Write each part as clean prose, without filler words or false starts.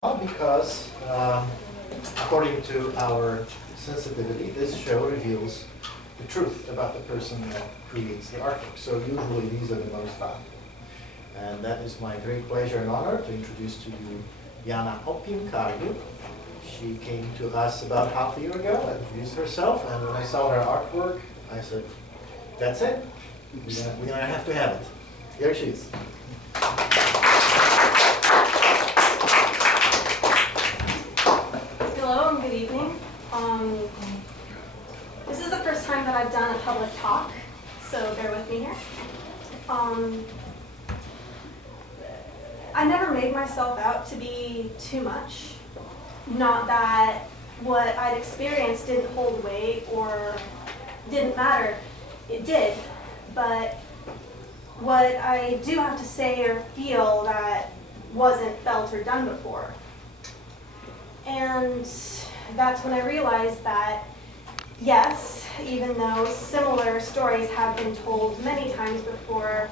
Because, according to our sensitivity, this show reveals the truth about the person that creates the artwork. So usually these are the most valuable. And that is my great pleasure and honor to introduce to you Jana Opincariu. She came to us about half a year ago, introduced herself, and when I saw her artwork, I said, that's it. We're gonna have to have it. Here she is. Hello and good evening. This is the first time that I've done a public talk, so bear with me here. I never made myself out to be too much. Not that what I'd experienced didn't hold weight or didn't matter. It did, but what I do have to say or feel that wasn't felt or done before. And that's when I realized that, yes, even though similar stories have been told many times before,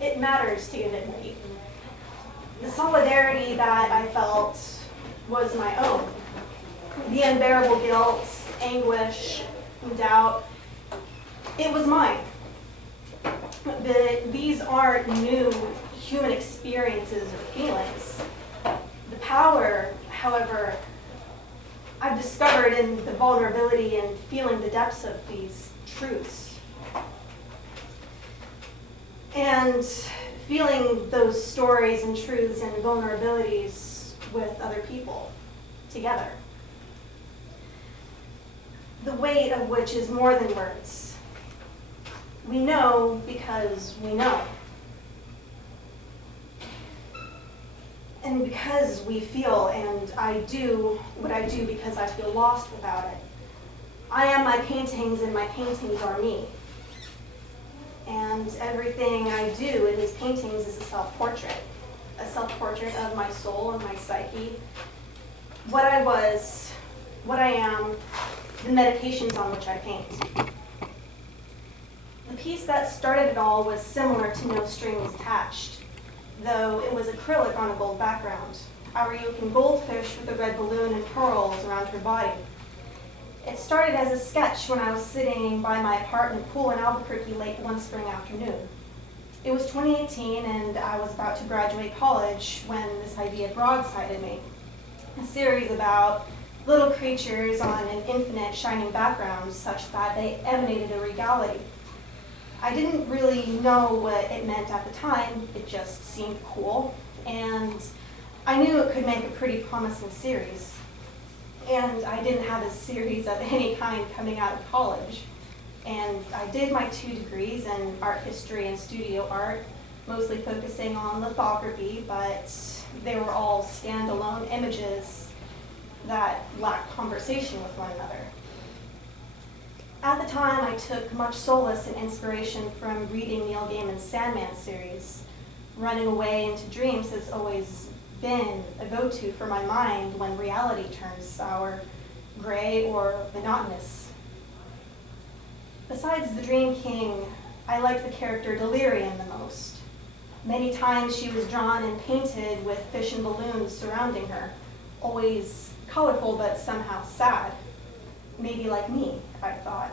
it matters to give it weight. The solidarity that I felt was my own. The unbearable guilt, anguish, doubt, it was mine. These aren't new human experiences or feelings. The power, however, I've discovered in the vulnerability and feeling the depths of these truths. And feeling those stories and truths and vulnerabilities with other people together. The weight of which is more than words. We know because we know. And because we feel, and I do what I do because I feel lost without it. I am my paintings and my paintings are me. And everything I do in these paintings is a self-portrait of my soul and my psyche, what I was, what I am, the meditations on which I paint. The piece that started it all was similar to No Strings Attached, though it was acrylic on a gold background, a Ryukin goldfish with a red balloon and pearls around her body. It started as a sketch when I was sitting by my apartment pool in Albuquerque late one spring afternoon. It was 2018 and I was about to graduate college when this idea broadsided me. A series about little creatures on an infinite shining background such that they emanated a regality. I didn't really know what it meant at the time, it just seemed cool, and I knew it could make a pretty promising series. And I didn't have a series of any kind coming out of college. And I did my 2 degrees in art history and studio art, mostly focusing on lithography, but they were all standalone images that lacked conversation with one another. At the time, I took much solace and inspiration from reading Neil Gaiman's Sandman series. Running away into dreams has always been a go-to for my mind when reality turns sour, gray, or monotonous. Besides the Dream King, I liked the character Delirium the most. Many times she was drawn and painted with fish and balloons surrounding her, always colorful but somehow sad. Maybe like me, I thought.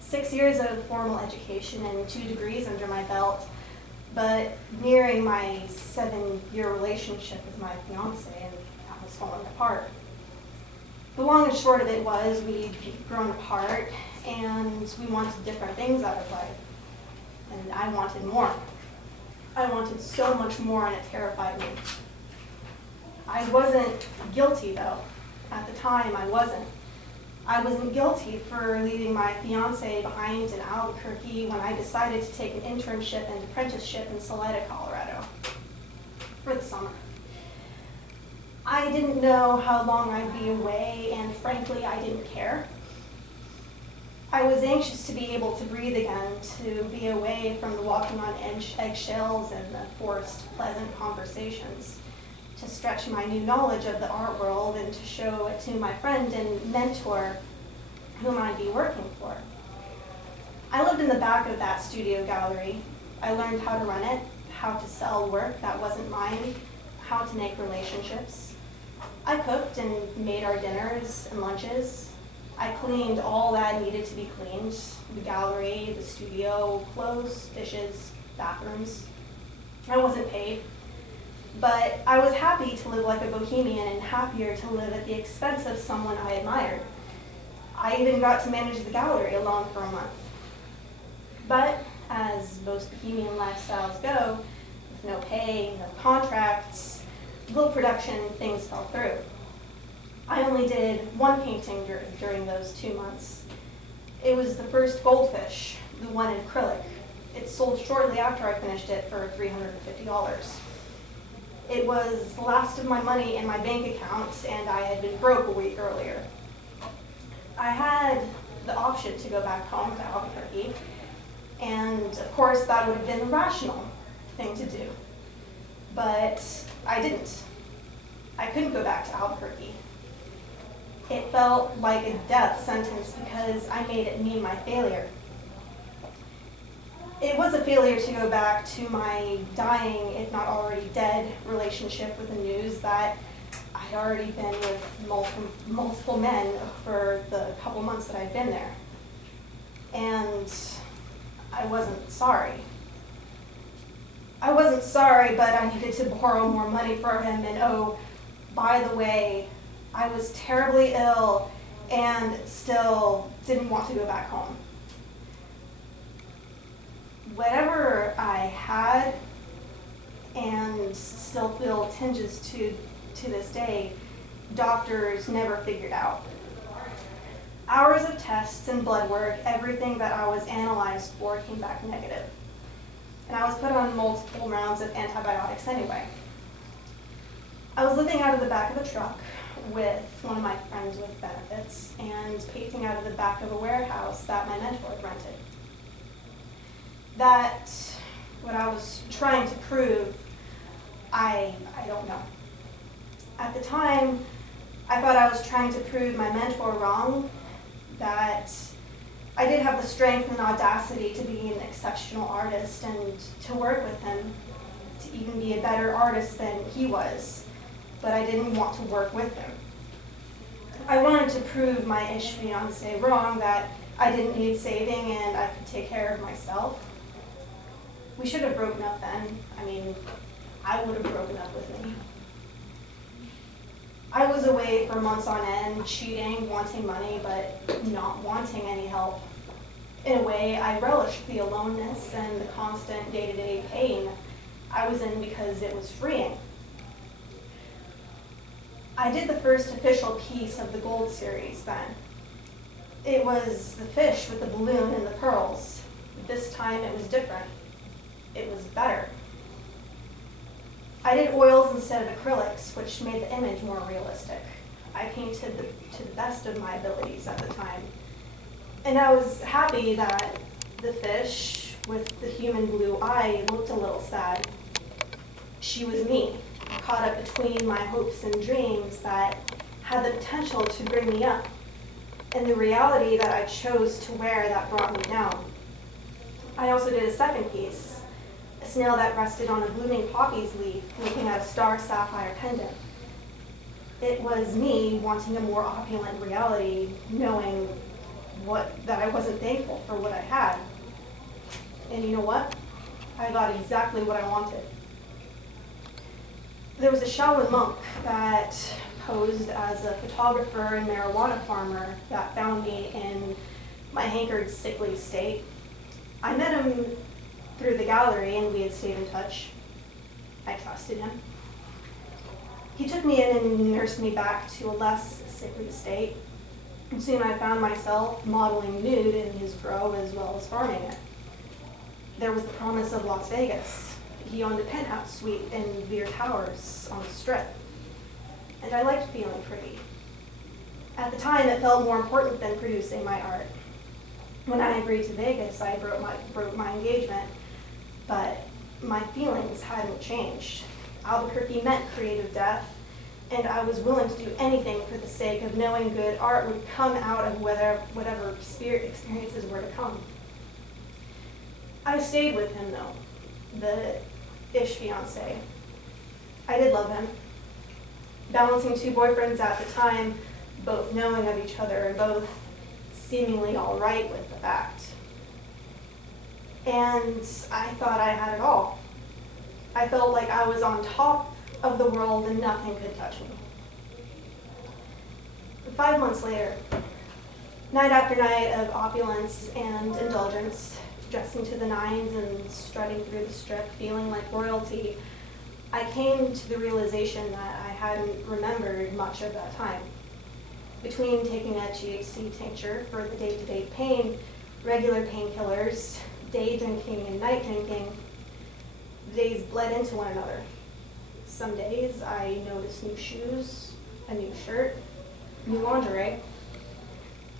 6 years of formal education and 2 degrees under my belt, but nearing my 7-year relationship with my fiance, and that was falling apart. The long and short of it was we'd grown apart, and we wanted different things out of life. And I wanted more. I wanted so much more, and it terrified me. I wasn't guilty, though. At the time, I wasn't. I wasn't guilty for leaving my fiance behind in Albuquerque when I decided to take an internship and apprenticeship in Salida, Colorado, for the summer. I didn't know how long I'd be away, and frankly, I didn't care. I was anxious to be able to breathe again, to be away from the walking on eggshells and the forced, pleasant conversations, to stretch my new knowledge of the art world and to show it to my friend and mentor whom I'd be working for. I lived in the back of that studio gallery. I learned how to run it, how to sell work that wasn't mine, how to make relationships. I cooked and made our dinners and lunches. I cleaned all that needed to be cleaned, the gallery, the studio, clothes, dishes, bathrooms. I wasn't paid, but I was happy to live like a bohemian and happier to live at the expense of someone I admired. I even got to manage the gallery alone for a month. But as most bohemian lifestyles go, with no pay, no contracts, little production, things fell through. I only did one painting during those 2 months. It was the first goldfish, the one in acrylic. It sold shortly after I finished it for $350. It was the last of my money in my bank account, and I had been broke a week earlier. I had the option to go back home to Albuquerque, and of course that would have been the rational thing to do. But I didn't. I couldn't go back to Albuquerque. It felt like a death sentence because I made it mean my failure. It was a failure to go back to my dying, if not already dead, relationship with the news that I'd already been with multiple men for the couple months that I'd been there. And I wasn't sorry. I wasn't sorry, but I needed to borrow more money from him, and oh, by the way, I was terribly ill and still didn't want to go back home. Whatever I had, and still feel tinges to this day, doctors never figured out. Hours of tests and blood work, everything that I was analyzed for came back negative. And I was put on multiple rounds of antibiotics anyway. I was living out of the back of a truck with one of my friends with benefits and painting out of the back of a warehouse that my mentor had rented. That, what I was trying to prove, I don't know. At the time, I thought I was trying to prove my mentor wrong, that I did have the strength and audacity to be an exceptional artist and to work with him, to even be a better artist than he was, but I didn't want to work with him. I wanted to prove my ish fiance wrong, that I didn't need saving and I could take care of myself. We should have broken up then. I mean, I would have broken up with me. I was away for months on end, cheating, wanting money, but not wanting any help. In a way, I relished the aloneness and the constant day-to-day pain I was in because it was freeing. I did the first official piece of the Gold series then. It was the fish with the balloon and the pearls. This time it was different. It was better. I did oils instead of acrylics, which made the image more realistic. I painted to the best of my abilities at the time. And I was happy that the fish with the human blue eye looked a little sad. She was me, caught up between my hopes and dreams that had the potential to bring me up, and the reality that I chose to wear that brought me down. I also did a second piece, a snail that rested on a blooming poppy's leaf looking at a star sapphire pendant. It was me wanting a more opulent reality, knowing that I wasn't thankful for what I had. And you know what? I got exactly what I wanted. There was a Shaolin monk that posed as a photographer and marijuana farmer that found me in my hankered, sickly state. I met him through the gallery and we had stayed in touch. I trusted him. He took me in and nursed me back to a less sickly state. And soon I found myself modeling nude in his grow as well as farming it. There was the promise of Las Vegas. He owned a penthouse suite in Veer Towers on the Strip. And I liked feeling pretty. At the time, it felt more important than producing my art. When I agreed to Vegas, I broke my engagement, but my feelings hadn't changed. Albuquerque meant creative death, and I was willing to do anything for the sake of knowing good art would come out of whatever spirit experiences were to come. I stayed with him though, the ish fiance. I did love him. Balancing two boyfriends at the time, both knowing of each other and both seemingly all right with the fact. And I thought I had it all. I felt like I was on top of the world and nothing could touch me. 5 months later, night after night of opulence and indulgence, dressing to the nines and strutting through the strip, feeling like royalty, I came to the realization that I hadn't remembered much of that time. Between taking a THC tincture for the day-to-day pain, regular painkillers, day drinking and night drinking, the days bled into one another. Some days I noticed new shoes, a new shirt, new lingerie.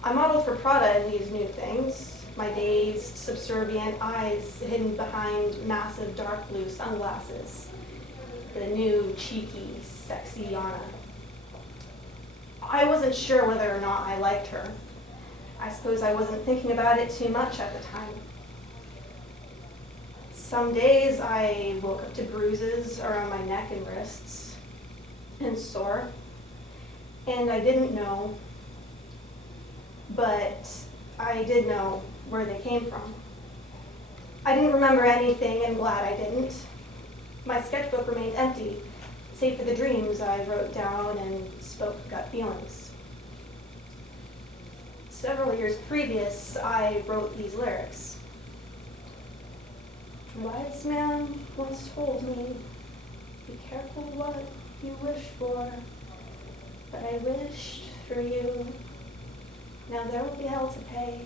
I modeled for Prada in these new things, my dazed, subservient eyes hidden behind massive dark blue sunglasses, the new, cheeky, sexy Jana. I wasn't sure whether or not I liked her. I suppose I wasn't thinking about it too much at the time. Some days I woke up to bruises around my neck and wrists, and sore, and I didn't know, but I did know where they came from. I didn't remember anything, and glad I didn't. My sketchbook remained empty, save for the dreams I wrote down and spoke gut feelings. Several years previous, I wrote these lyrics. A wise man once told me, be careful what you wish for, but I wished for you. Now there will be hell to pay.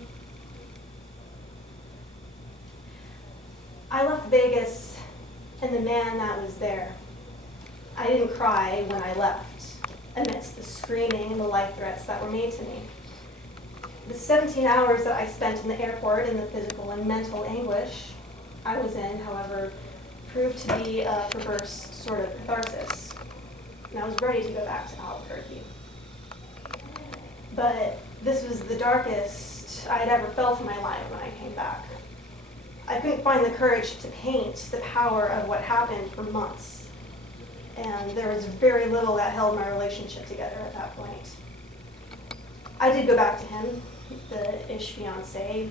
I left Vegas and the man that was there. I didn't cry when I left, amidst the screaming and the life threats that were made to me. The 17 hours that I spent in the airport and the physical and mental anguish I was in, however, proved to be a perverse sort of catharsis, and I was ready to go back to Albuquerque. But this was the darkest I had ever felt in my life when I came back. I couldn't find the courage to paint the power of what happened for months, and there was very little that held my relationship together at that point. I did go back to him, the ish fiancé,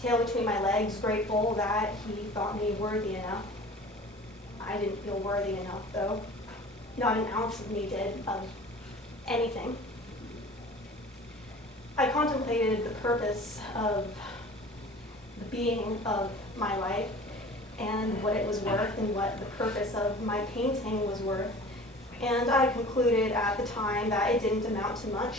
tail between my legs, grateful that he thought me worthy enough. I didn't feel worthy enough, though. Not an ounce of me did, of anything. I contemplated the purpose of the being of my life and what it was worth and what the purpose of my painting was worth. And I concluded at the time that it didn't amount to much.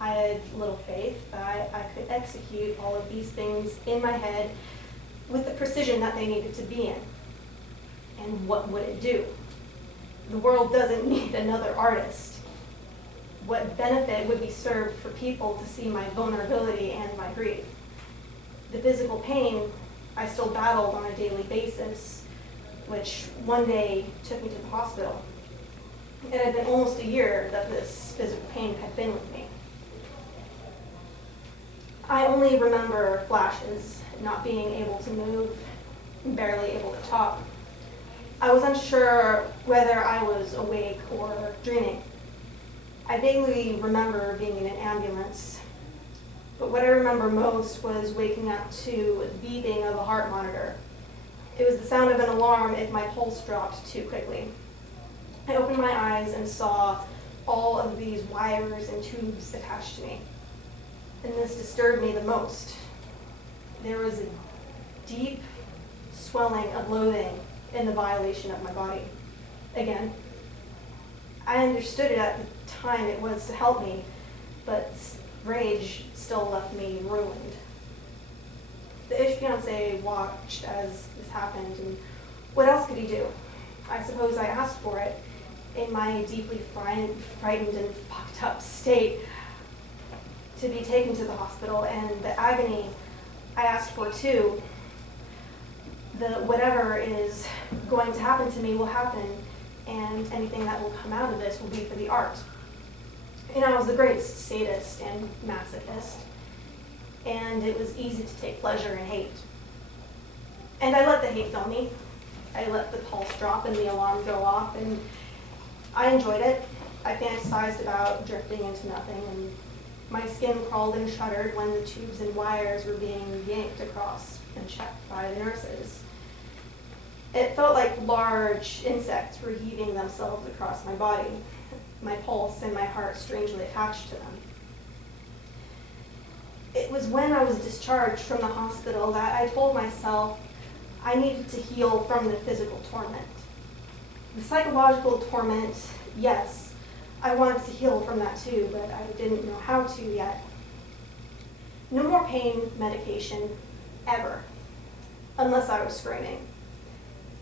I had little faith that I could execute all of these things in my head with the precision that they needed to be in. And what would it do? The world doesn't need another artist. What benefit would be served for people to see my vulnerability and my grief? The physical pain I still battled on a daily basis, which one day took me to the hospital. It had been almost a year that this physical pain had been with me. I only remember flashes, not being able to move, barely able to talk. I was unsure whether I was awake or dreaming. I vaguely remember being in an ambulance, but what I remember most was waking up to the beeping of a heart monitor. It was the sound of an alarm if my pulse dropped too quickly. I opened my eyes and saw all of these wires and tubes attached to me. And this disturbed me the most. There was a deep swelling of loathing in the violation of my body. Again, I understood it at the time it was to help me, but rage still left me ruined. The ish fiancé watched as this happened, and what else could he do? I suppose I asked for it. In my deeply frightened and fucked up state, to be taken to the hospital, and the agony I asked for too. The whatever is going to happen to me will happen, and anything that will come out of this will be for the art. And I was the greatest sadist and masochist, and it was easy to take pleasure in hate. And I let the hate fill me. I let the pulse drop and the alarm go off, and I enjoyed it. I fantasized about drifting into nothing, and my skin crawled and shuddered when the tubes and wires were being yanked across and checked by the nurses. It felt like large insects were heaving themselves across my body, my pulse and my heart strangely attached to them. It was when I was discharged from the hospital that I told myself I needed to heal from the physical torment. The psychological torment, yes, I wanted to heal from that too, but I didn't know how to yet. No more pain medication, ever, unless I was screaming.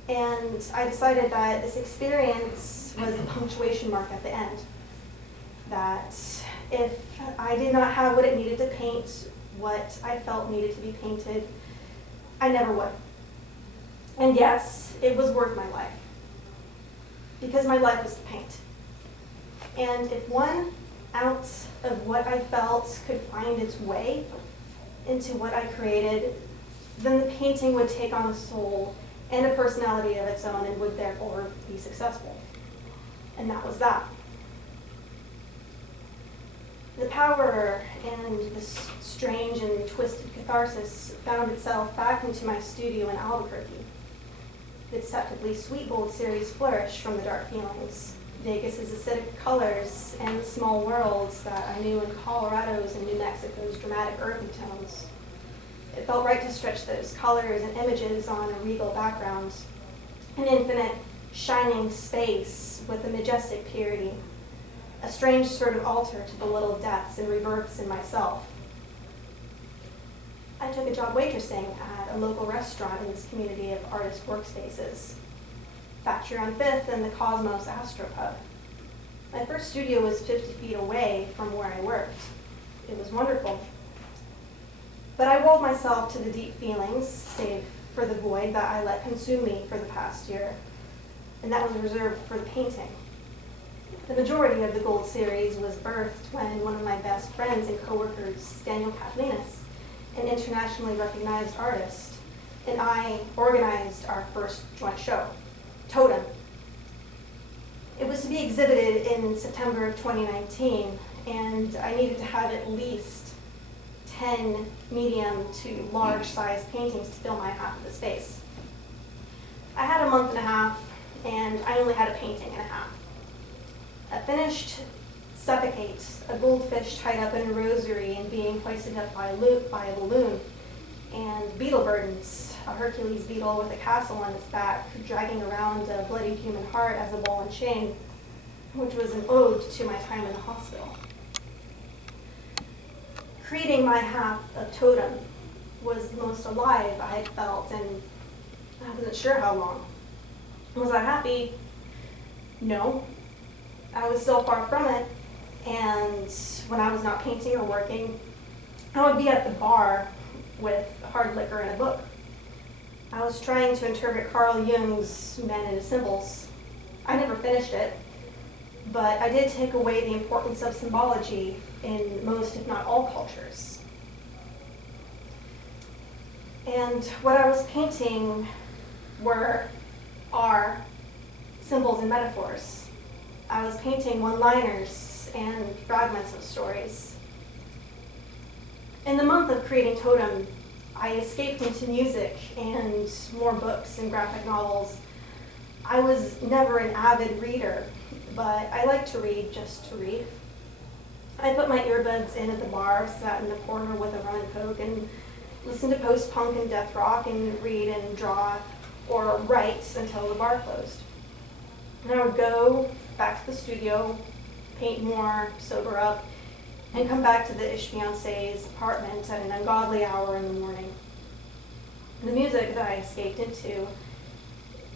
And I decided that this experience was the punctuation mark at the end. That if I did not have what it needed to paint, what I felt needed to be painted, I never would. And yes, it was worth my life. Because my life was to paint. And if 1 ounce of what I felt could find its way into what I created, then the painting would take on a soul and a personality of its own and would therefore be successful. And that was that. The power and this strange and twisted catharsis found itself back into my studio in Albuquerque. The deceptively sweet gold series flourished from the dark feelings. Vegas's acidic colors and the small worlds that I knew in Colorado's and New Mexico's dramatic earthy tones. It felt right to stretch those colors and images on a regal background, an infinite shining space with a majestic purity, a strange sort of altar to the little deaths and rebirths in myself. I took a job waitressing at a local restaurant in this community of artist workspaces, Factory on 5th and the Cosmos Astropub. My first studio was 50 feet away from where I worked. It was wonderful. But I walled myself to the deep feelings, save for the void that I let consume me for the past year, and that was reserved for the painting. The majority of the Gold Series was birthed when one of my best friends and coworkers, Daniel Katlinas, an internationally recognized artist, and I organized our first joint show, Totem. It was to be exhibited in September of 2019, and I needed to have at least 10 medium to large size paintings to fill my half of the space. I had a month and a half, and I only had a painting and a half. A finished suffocate, a goldfish tied up in a rosary and being hoisted up by a balloon, and beetle burdens, a Hercules beetle with a castle on its back, dragging around a bloodied human heart as a ball and chain, which was an ode to my time in the hospital. Creating my half of Totem was the most alive I had felt, and I wasn't sure how long. Was I happy? No. I was still far from it, and when I was not painting or working, I would be at the bar with hard liquor and a book. I was trying to interpret Carl Jung's Men and His Symbols. I never finished it, but I did take away the importance of symbology in most, if not all, cultures. And what I was painting are symbols and metaphors. I was painting one-liners and fragments of stories. In the month of creating Totem, I escaped into music and more books and graphic novels. I was never an avid reader, but I like to read just to read. I put my earbuds in at the bar, sat in the corner with a rum and coke, and listened to post-punk and death rock and read and draw or write until the bar closed. And I would go back to the studio, paint more, sober up, and come back to the ish-fiancé's apartment at an ungodly hour in the morning. The music that I escaped into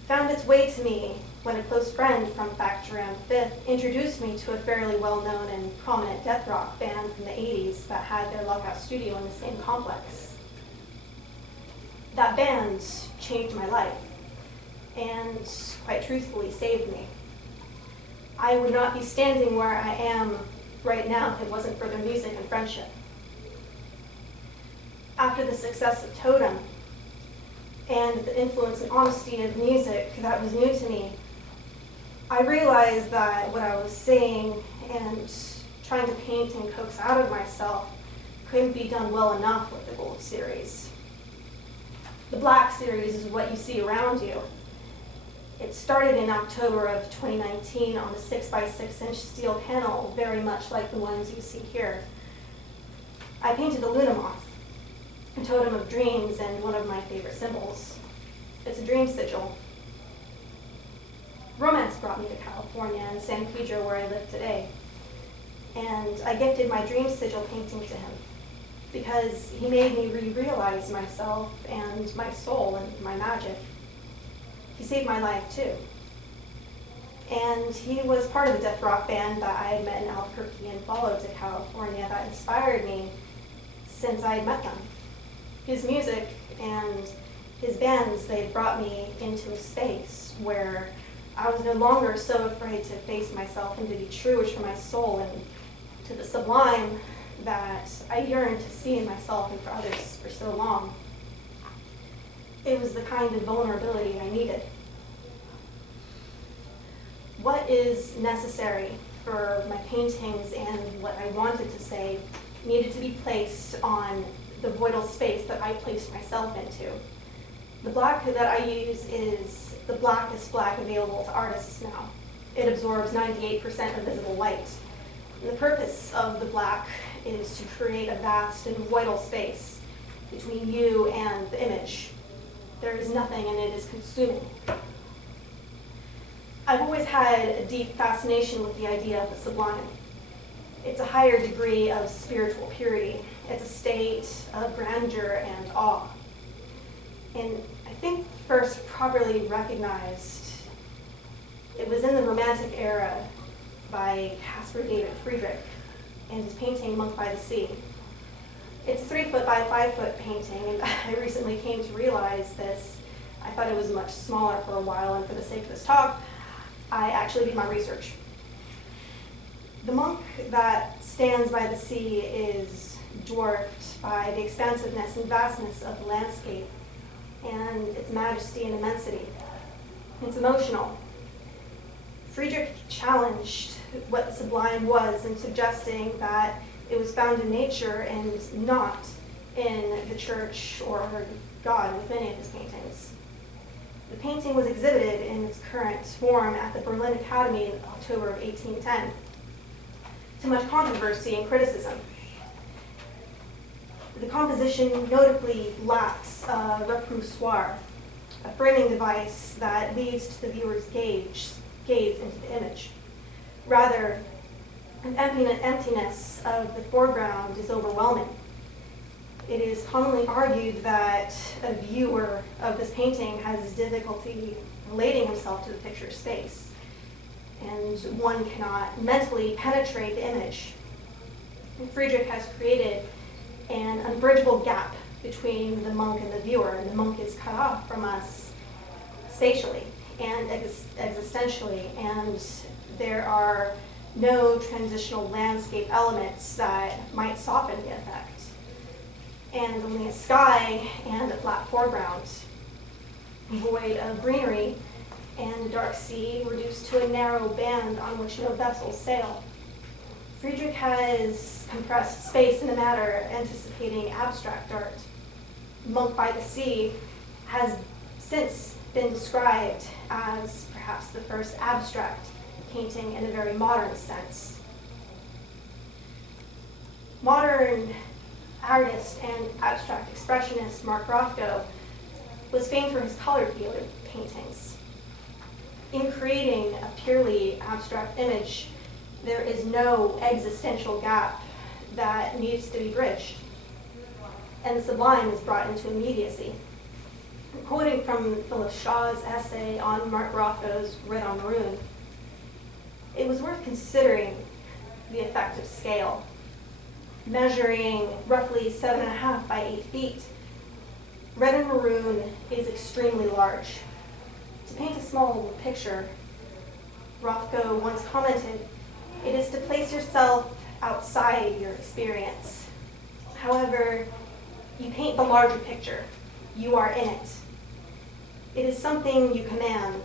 found its way to me when a close friend from Factory on 5th introduced me to a fairly well-known and prominent death rock band from the 80s that had their Lockout studio in the same complex. That band changed my life and, quite truthfully, saved me. I would not be standing where I am right now if it wasn't for their music and friendship. After the success of Totem, and the influence and honesty of music that was new to me, I realized that what I was saying and trying to paint and coax out of myself couldn't be done well enough with the Gold series. The Black series is what you see around you. It started in October of 2019 on a 6x6-inch steel panel, very much like the ones you see here. I painted a Luna moth, a totem of dreams and one of my favorite symbols. It's a dream sigil. Romance brought me to California and San Pedro, where I live today. And I gifted my dream sigil painting to him because he made me re-realize myself and my soul and my magic. He saved my life too. And he was part of the death rock band that I had met in Albuquerque and followed to California that inspired me since I had met them. His music and his bands, they brought me into a space where I was no longer so afraid to face myself and to be true to my soul and to the sublime that I yearned to see in myself and for others for so long. It was the kind of vulnerability I needed. What is necessary for my paintings and what I wanted to say needed to be placed on the voidal space that I placed myself into. The black that I use is the blackest black available to artists now. It absorbs 98% of visible light. And the purpose of the black is to create a vast and voidal space between you and the image. There is nothing and it is consuming. I've always had a deep fascination with the idea of the sublime. It's a higher degree of spiritual purity. It's a state of grandeur and awe. And I think first properly recognized, it was in the Romantic era by Caspar David Friedrich and his painting Monk by the Sea. It's a 3-foot by 5-foot painting, and I recently came to realize this. I thought it was much smaller for a while, and for the sake of this talk, I actually did my research. The monk that stands by the sea is dwarfed by the expansiveness and vastness of the landscape and its majesty and immensity. It's emotional. Friedrich challenged what the sublime was in suggesting that it was found in nature and not in the church or God with many of his paintings. The painting was exhibited in its current form at the Berlin Academy in October of 1810, to much controversy and criticism. The composition notably lacks a repoussoir, a framing device that leads to the viewer's gaze into the image. Rather, an emptiness of the foreground is overwhelming. It is commonly argued that a viewer of this painting has difficulty relating himself to the picture space, and one cannot mentally penetrate the image. And Friedrich has created an unbridgeable gap between the monk and the viewer, and the monk is cut off from us spatially and existentially, and there are no transitional landscape elements that might soften the effect, and only a sky and a flat foreground, void of greenery, and a dark sea reduced to a narrow band on which no vessels sail. Friedrich has compressed space into matter, anticipating abstract art. Monk by the Sea has since been described as perhaps the first abstract painting in a very modern sense. Modern artist and abstract expressionist Mark Rothko was famed for his color field paintings. In creating a purely abstract image, there is no existential gap that needs to be bridged, and the sublime is brought into immediacy. Quoting from Philip Shaw's essay on Mark Rothko's Red on Maroon, it was worth considering the effect of scale. Measuring roughly 7.5 by 8 feet, Red and Maroon is extremely large. To paint a small picture, Rothko once commented, "It is to place yourself outside your experience. However, you paint the larger picture. You are in it. It is something you command.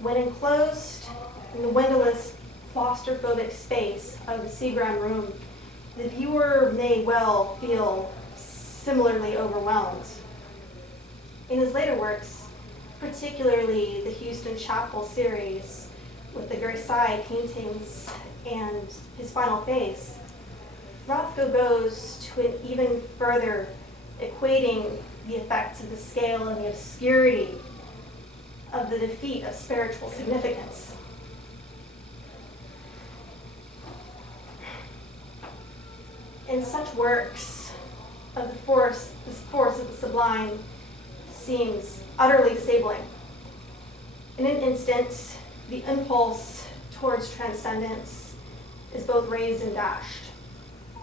When enclosed in the windowless, claustrophobic space of the Seagram room, the viewer may well feel similarly overwhelmed. In his later works, particularly the Houston Chapel series with the Versailles paintings and his final phase, Rothko goes to an even further equating the effects of the scale and the obscurity of the defeat of spiritual significance. In such works of this force of the sublime seems utterly disabling. In an instant, the impulse towards transcendence is both raised and dashed.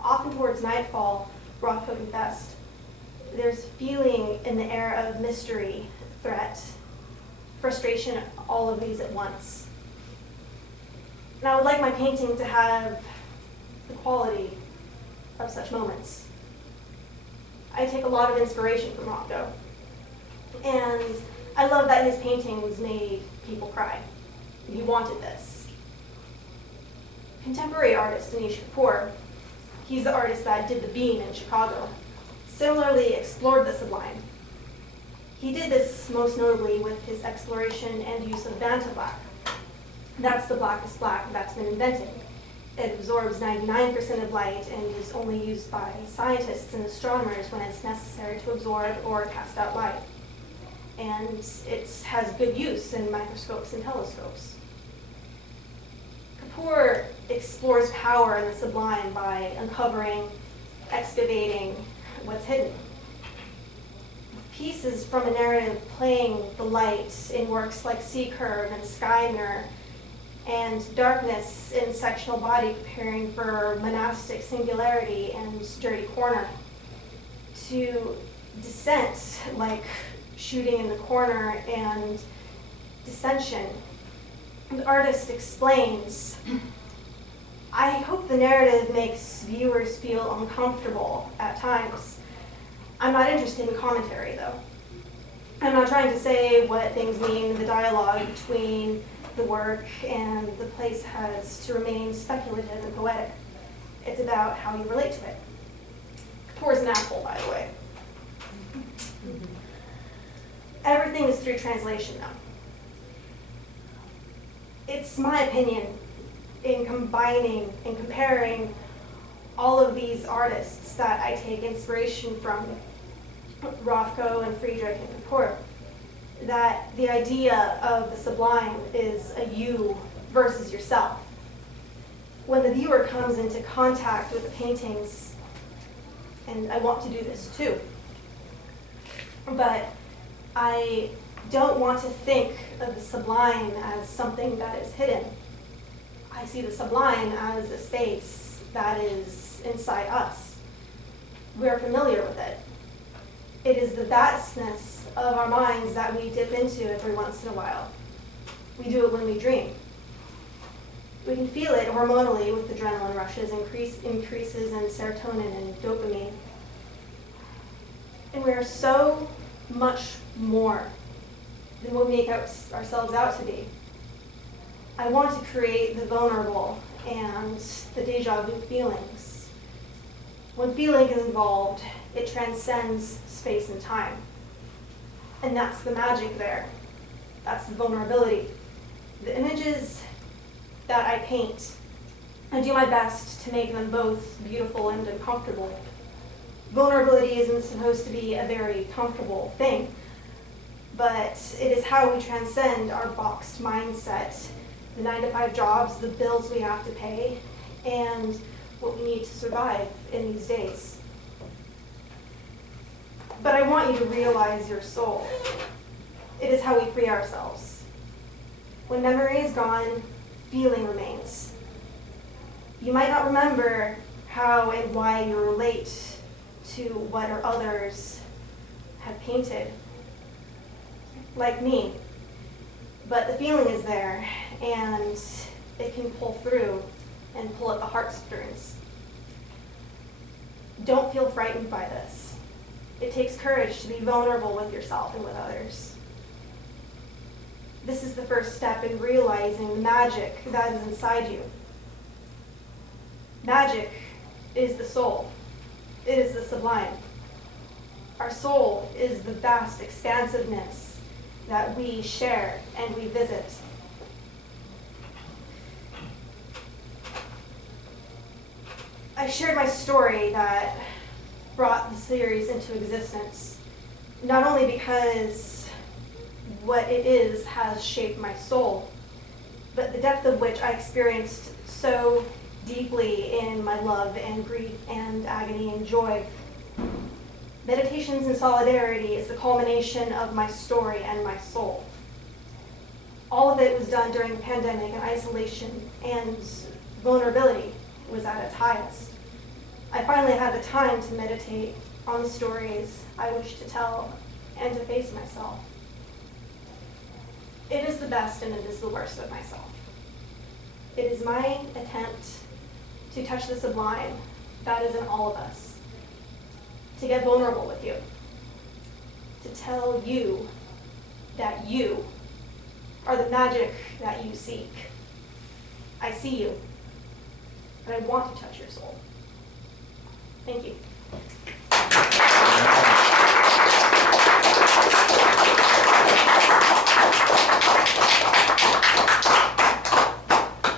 Often towards nightfall, Rothko confessed, there's feeling in the air of mystery, threat, frustration, all of these at once. And I would like my painting to have the quality of such moments. I take a lot of inspiration from Rothko, and I love that his paintings made people cry. He wanted this. Contemporary artist Anish Kapoor, he's the artist that did The Beam in Chicago, similarly explored the sublime. He did this most notably with his exploration and use of Vanta black. That's the blackest black that's been invented. It absorbs 99% of light and is only used by scientists and astronomers when it's necessary to absorb or cast out light. And it has good use in microscopes and telescopes. Kapoor explores power in the sublime by uncovering, excavating what's hidden. Pieces from a narrative playing the light in works like Sea Curve and Sky Mirror, and darkness in sectional body preparing for monastic singularity and dirty corner, to descent like shooting in the corner and dissension. The artist explains, I hope the narrative makes viewers feel uncomfortable at times. I'm not interested in commentary though. I'm not trying to say what things mean. The dialogue between the work and the place has to remain speculative and poetic. It's about how you relate to it. Kapoor's an asshole, by the way. Everything is through translation, though. It's my opinion in combining and comparing all of these artists that I take inspiration from, Rothko and Friedrich and Kapoor, that the idea of the sublime is a you versus yourself. When the viewer comes into contact with the paintings, and I want to do this too, but I don't want to think of the sublime as something that is hidden. I see the sublime as a space that is inside us. We're familiar with it. It is the vastness of our minds that we dip into every once in a while. We do it when we dream. We can feel it hormonally with adrenaline rushes, increases in serotonin and dopamine. And we're so much more than what we make ourselves out to be. I want to create the vulnerable and the deja vu feelings. When feeling is involved, it transcends space and time. And that's the magic there. That's the vulnerability. The images that I paint, I do my best to make them both beautiful and uncomfortable. Vulnerability isn't supposed to be a very comfortable thing, but it is how we transcend our boxed mindset, the 9-to-5 jobs, the bills we have to pay, and what we need to survive in these days. But I want you to realize your soul. It is how we free ourselves. When memory is gone, feeling remains. You might not remember how and why you relate to what or others have painted, like me, but the feeling is there, and it can pull through and pull at the heartstrings. Don't feel frightened by this. It takes courage to be vulnerable with yourself and with others. This is the first step in realizing the magic that is inside you. Magic is the soul. It is the sublime. Our soul is the vast expansiveness that we share and we visit. I shared my story that brought the series into existence, not only because what it is has shaped my soul, but the depth of which I experienced so deeply in my love and grief and agony and joy. Meditations in Solidarity is the culmination of my story and my soul. All of it was done during the pandemic, and isolation and vulnerability was at its highest. I finally had the time to meditate on the stories I wish to tell and to face myself. It is the best and it is the worst of myself. It is my attempt to touch the sublime that is in all of us, to get vulnerable with you, to tell you that you are the magic that you seek. I see you, and I want to touch your soul. Thank you.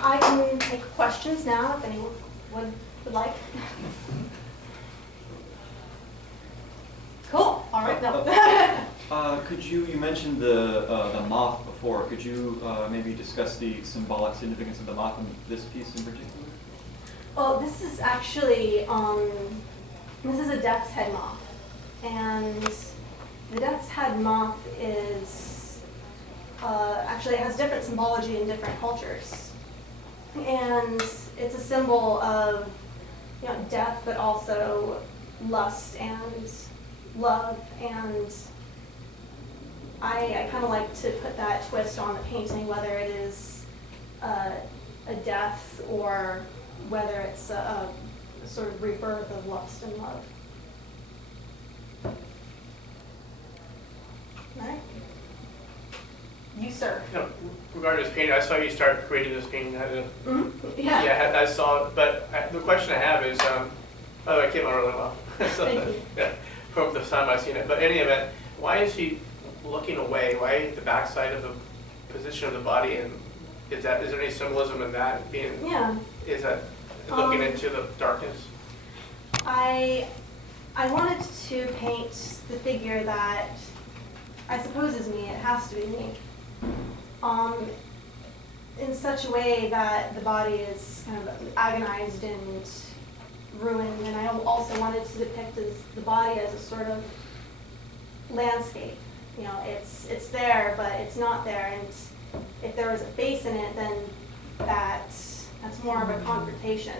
I can take questions now if anyone would like. Cool. All right. No. You mentioned the moth before. Could you maybe discuss the symbolic significance of the moth in this piece in particular? Well, this is actually this is a death's head moth, and the death's head moth is actually it has different symbology in different cultures, and it's a symbol of death, but also lust and love, and I kind of like to put that twist on the painting, whether it is a death or whether it's a sort of rebirth of lust and love. All right. You, sir. Regarding this painting, I saw you start creating this painting. Yeah. Yeah, I saw it. But the question I have is, by the way, it came out really well. So, Thank you. Yeah, from the time I've seen it. But in any event, why is she looking away? Why the backside of the position of the body? And is there any symbolism in that being? Yeah. Is that looking into the darkness? I wanted to paint the figure that I suppose is me. It has to be me. In such a way that the body is kind of agonized and ruined, and I also wanted to depict the body as a sort of landscape. It's there, but it's not there, and if there was a face in it, then that's more of a confrontation.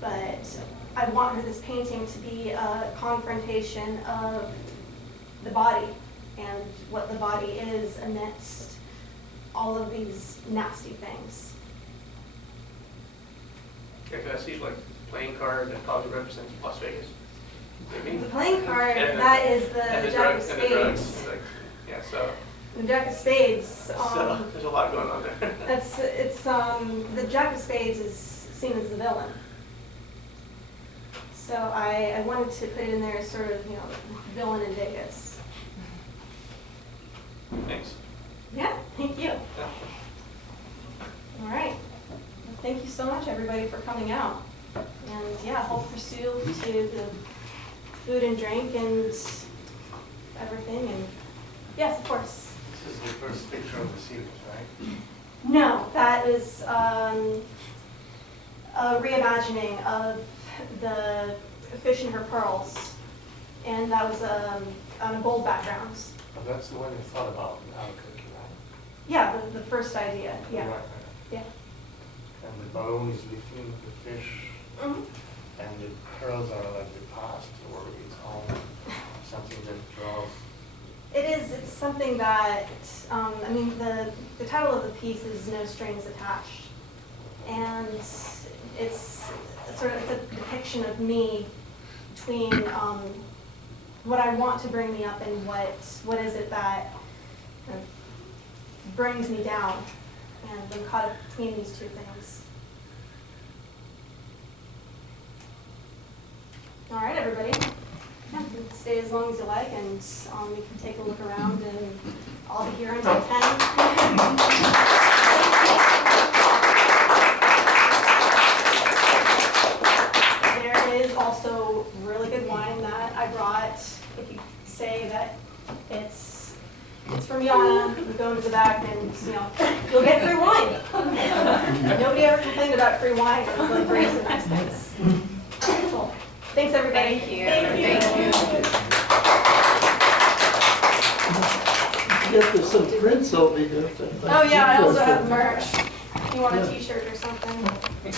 But I want this painting to be a confrontation of the body and what the body is amidst all of these nasty things. Yeah, 'cause I see like playing card that probably represents Las Vegas. Maybe. The playing card, And that is the and the Jack of drugs, and the drugs. Spades. Like, yeah, so The Jack of Spades. so there's a lot going on there. The Jack of Spades is seen as the villain. So I wanted to put it in there as sort of, villain in Vegas. Thanks. Yeah, thank you. Yeah. All right. Well, thank you so much, everybody, for coming out. And yeah, whole pursuit to the food and drink and everything. And yes, of course. This is the first picture of the series, right? No, that is a reimagining of the Fish and Her Pearls, and that was on a gold background. But that's the one you thought about in Albuquerque, right? Yeah, the first idea, yeah. Right. Yeah. And the balloon is lifting the fish, Mhm. and the pearls are like the past, or it's all something that draws. It's something that, the title of the piece is No Strings Attached. And it's a depiction of me between what I want to bring me up and what is it that brings me down. And I'm caught between these two things. All right, everybody. Yeah, you can stay as long as you like, and we can take a look around, and I'll be here until 10. There is also really good wine that I brought. If you say that it's from Jana, you go into the back and you'll get free wine. Nobody ever complained about free wine. It really brings some nice things. Cool. Thanks, everybody. Thank you. Thank you. Yeah, there's some prints over here. Oh yeah, I also have merch. If you want a t-shirt or something.